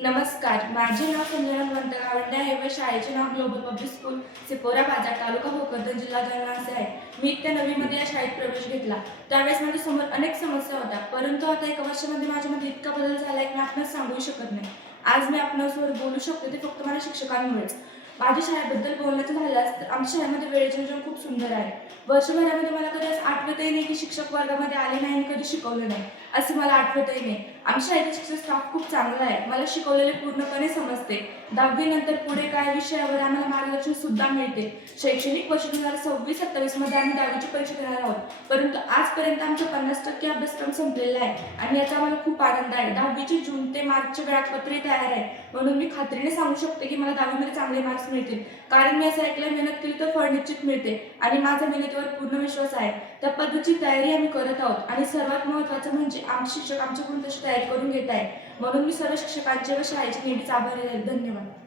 नमस्कार, माझे नाव संजना हनुमंत गावंडे आहे व शाळेचे नाव ग्लोबल पब्लिक स्कूल सिपोरा बाजार तालुका भोकरदन जिल्हा जालना असे आहे. मी इयत्ता 9मध्ये या शाळेत प्रवेश घेतला. त्यावेळेस माझ्यासमोर अनेक समस्या होत्या, परंतु आता एका वर्षामध्ये माझ्यामध्ये इतका बदल झाला आहे की मी आपणास सांगू शकत नाही. आज मी आपणासोबत बोलू शकते ते फक्त माझ्या शिक्षकांमुळेच. माझ्या शाळेबद्दल बोलायचं झाल्यास तर आमच्या शाळेमध्ये वेळेचे नियोजन खूप सुंदर आहे. वर्षभरामध्ये मला कधी असं आठवतही नाही की शिक्षक वर्गामध्ये आले नाही आणि कधी शिकवलं नाही, असे मला आठवतही नाही. आमच्या शाळेचा शिक्षक स्टाफ खूप चांगला आहे. मला शिकवलेले पूर्णपणे समजते. 10वी नंतर पुढे काय विषयावर आम्हाला मार्गदर्शन सुद्धा मिळते. शैक्षणिक वर्ष 2026-27 मध्ये आम्ही 10वीची परीक्षा देणार आहोत, परंतु आजपर्यंत आमचा 50% अभ्यासक्रम संपलेला आहे आणि याचा मला खूप आनंद आहे. 10वीचे जून ते मार्चचे वेळापत्रक तयार आहे, म्हणून मी खात्रीने सांगू शकते की मला 10वीमध्ये चांगले मार्क्स मिळतील. कारण मी असं ऐकलं, मेहनत केली तर फळ निश्चित मिळते आणि माझा मेहनतीवर पूर्ण विश्वास आहे. त्या पद्धतीची तयारी आम्ही करत आहोत आणि सर्वात महत्त्वाचं म्हणजे आमचे शिक्षक आमच्याकडून तशी तयारी करून घेत आहे. म्हणून मी सर्व शिक्षकांचे व शाळेचे नेहमीच आभारी आहे. धन्यवाद.